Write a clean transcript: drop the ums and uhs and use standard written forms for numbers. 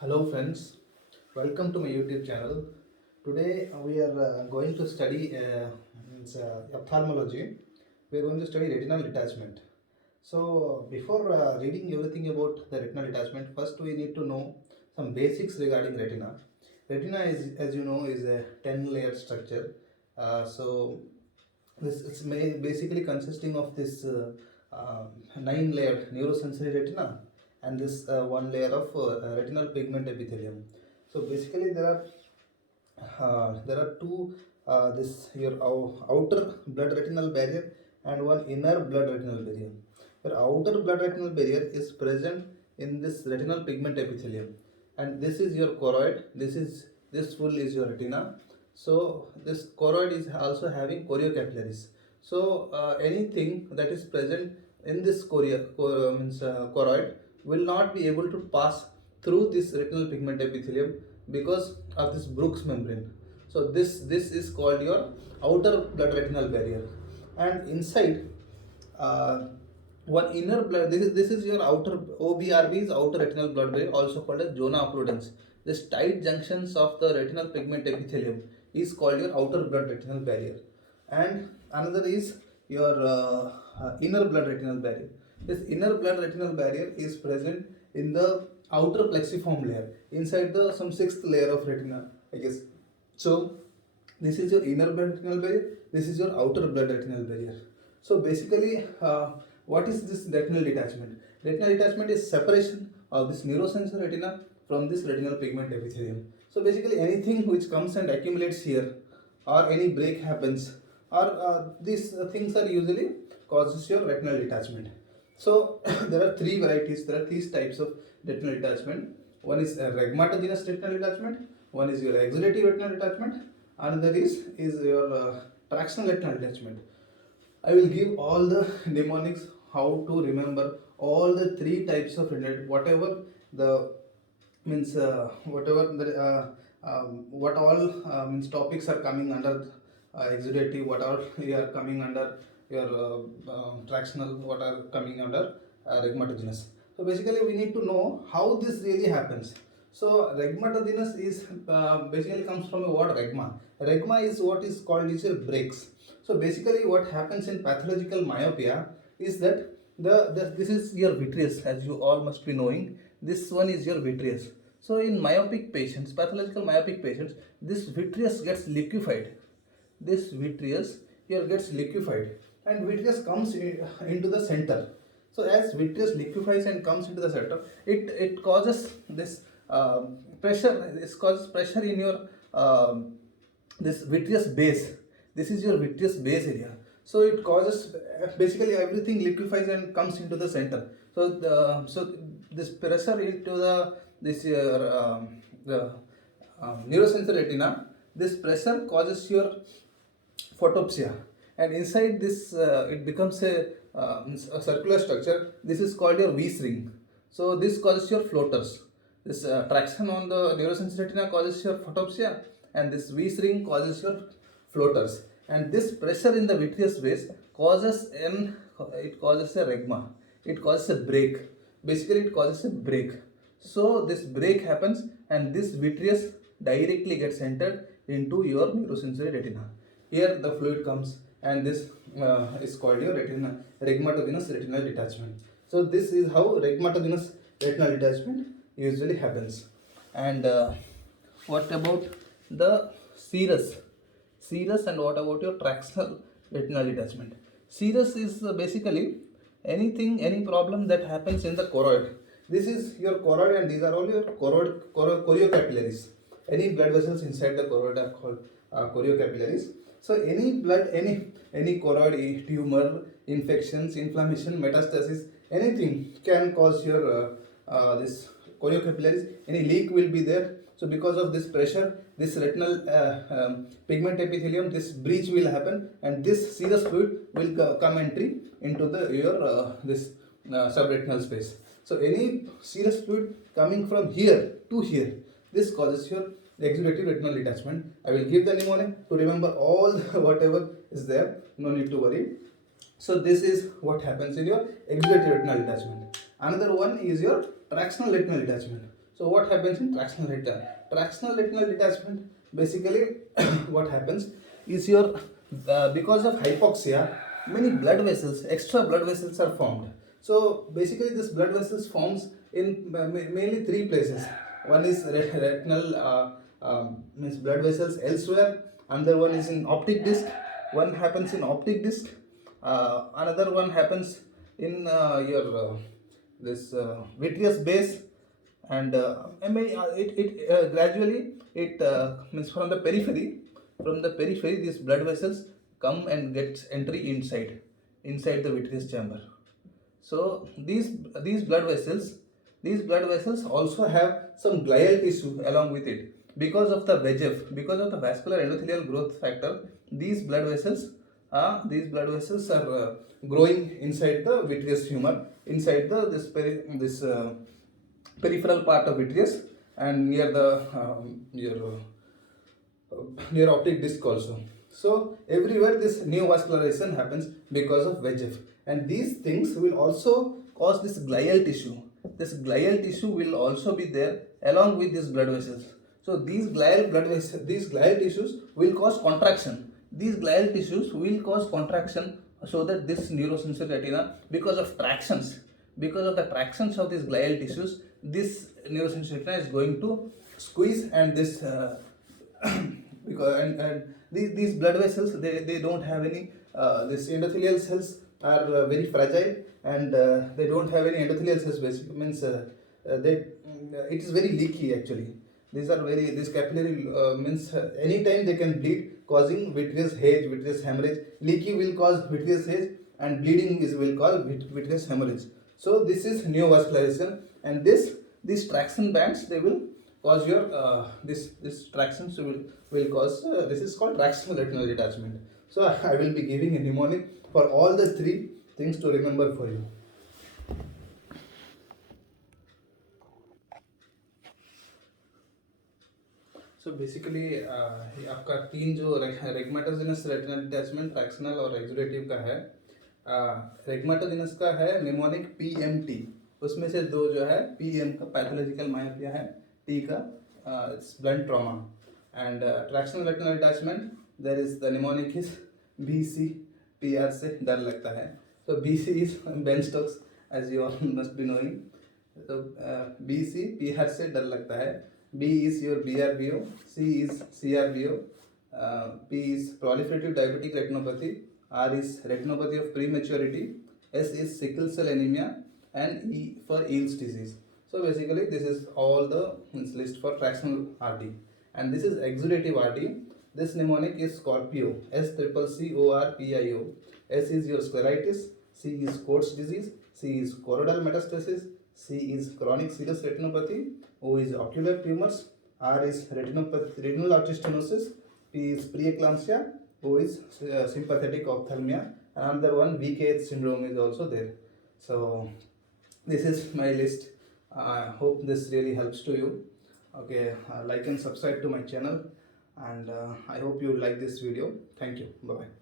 Hello friends, welcome to my YouTube channel. Today we are going to study ophthalmology. We are going to study retinal detachment. So before reading everything about the retinal detachment, first we need to know some basics regarding retina. Retina is, as you know, is a 10-layered structure. So this it's basically consisting of this 9-layered neurosensory retina and this one layer of retinal pigment epithelium. So basically there are two this your outer blood retinal barrier and one inner blood retinal barrier. Your outer blood retinal barrier is present in this retinal pigment epithelium, and this is your choroid. This full is your retina. So this choroid is also having choriocapillaries. So anything that is present in this choroid will not be able to pass through this retinal pigment epithelium because of this Brooks membrane. So this is called your outer blood retinal barrier, and inside uh, one inner blood. This is your outer OBRB is outer retinal blood barrier, also called as zona occludens. This tight junctions of the retinal pigment epithelium is called your outer blood retinal barrier, and another is your inner blood retinal barrier. This inner blood retinal barrier is present in the outer plexiform layer, inside the some sixth layer of retina, I guess. So this is your inner blood retinal barrier. This is your outer blood retinal barrier. So basically, what is this retinal detachment? Retinal detachment is separation of this neurosensory retina from this retinal pigment epithelium. So basically, anything which comes and accumulates here, or any break happens, or these things are usually causes your retinal detachment. So there are three varieties. There are these types of retinal detachment. One is a rhegmatogenous retinal detachment. One is your exudative retinal detachment. Another is your tractional retinal detachment. I will give all the mnemonics how to remember all the three types of retinal, whatever the means whatever the what all means topics are coming under executive, what all you are coming under your tractional, what are coming under rhegmatogenous. So basically we need to know how this really happens. So rhegmatogenous is basically comes from a word rhegma. Rhegma is what is called is your breaks. So basically what happens in pathological myopia is that this is your vitreous, as you all must be knowing. This one is your vitreous. So in myopic patients, pathological myopic patients, this vitreous gets liquefied. This vitreous here gets liquefied, and vitreous comes into the center. So as vitreous liquefies and comes into the center, it causes this pressure. This causes pressure in your this vitreous base. This is your vitreous base area. So it causes basically everything liquefies and comes into the center. So this pressure into the neurosensory retina, this pressure causes your photopsia, and inside this it becomes a circular structure. This is called your V ring. So this causes your floaters. This traction on the neurosensory retina causes your photopsia, and this V ring causes your floaters. And this pressure in the vitreous base causes it causes a rhegma. It causes a break. Basically, it causes a break. So this break happens, and this vitreous directly gets entered into your neurosensory retina. Here the fluid comes, and this is called your rhegmatogenous retinal detachment. So this is how rhegmatogenous retinal detachment usually happens. And what about the serous? Serous, and what about your tractional retinal detachment? Serous is basically any problem that happens in the choroid. This is your choroid, and these are all your choriocapillaries. Any blood vessels inside the choroid are called choriocapillaries. So any blood, any choroid tumor, infections, inflammation, metastasis, anything can cause your this choriocapillaries. Any leak will be there. So because of this pressure, this retinal pigment epithelium, this breach will happen, and this serous fluid will come entry into the your this subretinal space. So any serous fluid coming from here to here, this causes your exudative retinal detachment. I will give the mnemonic to remember all whatever is there. No need to worry. So this is what happens in your exudative retinal detachment. Another one is your tractional retinal detachment. So what happens in tractional retinal? Tractional retinal detachment, basically what happens is your because of hypoxia, many blood vessels, extra blood vessels are formed. So basically this blood vessels forms in mainly three places. One is retinal means blood vessels elsewhere. Another one is in optic disc. One happens in optic disc. Another one happens in your this vitreous base, and it gradually it means from the periphery these blood vessels come and gets entry inside the vitreous chamber. So these blood vessels, these blood vessels also have some glial tissue along with it. Because of the VEGF, because of the vascular endothelial growth factor, these blood vessels are growing inside the vitreous humor, inside the this peripheral part of vitreous, and near the near optic disc also. So everywhere this neovascularization happens because of VEGF, and these things will also cause this glial tissue. This glial tissue will also be there along with these blood vessels. So these these glial tissues will cause contraction. These glial tissues will cause contraction, so that this neurosensory retina, because of the tractions of these glial tissues, this neurosensory retina is going to squeeze, and this because these blood vessels, they don't have any this endothelial cells are very fragile, and they don't have any endothelial cells, basically means it is very leaky actually. These are very, this capillary means anytime they can bleed, causing vitreous haze, vitreous hemorrhage. Leaky will cause vitreous haze, and bleeding is will cause vitreous hemorrhage. So this is neovascularization, and these traction bands, they will cause your this tractions will cause this is called tractional retinal detachment. So I will be giving a mnemonic for all the three things to remember for you. So basically ये आपका तीन जो रेगमेटोजेनस retinal detachment, ट्रैक्शनल और exudative का है. रेगमेटोजेनस का है mnemonic PMT. उसमें से दो जो है, PM का पैथोलॉजिकल मायोपिया है, T का blunt trauma. And tractional retinal detachment, there is the mnemonic is BC. PR से डर लगता है. So BC is Ben Stokes, as you all must be knowing. तो BC PR से डर लगता है. B is your BRBO, C is CRBO, P is proliferative diabetic retinopathy, R is retinopathy of prematurity, S is sickle cell anemia, and E for Eales disease. So basically this is all the list for fractional RD, and this is exudative RD. This mnemonic is Scorpio, SCCORPIO. S is your scleritis, C is Coats disease, C is choroidal metastasis, C is chronic serous retinopathy, O is ocular tumors, R is retinal artery stenosis, P is preeclampsia, O is sympathetic ophthalmia, and another one VKH syndrome is also there. So this is my list. I hope this really helps to you. Okay, like and subscribe to my channel, and I hope you like this video. Thank you. Bye bye.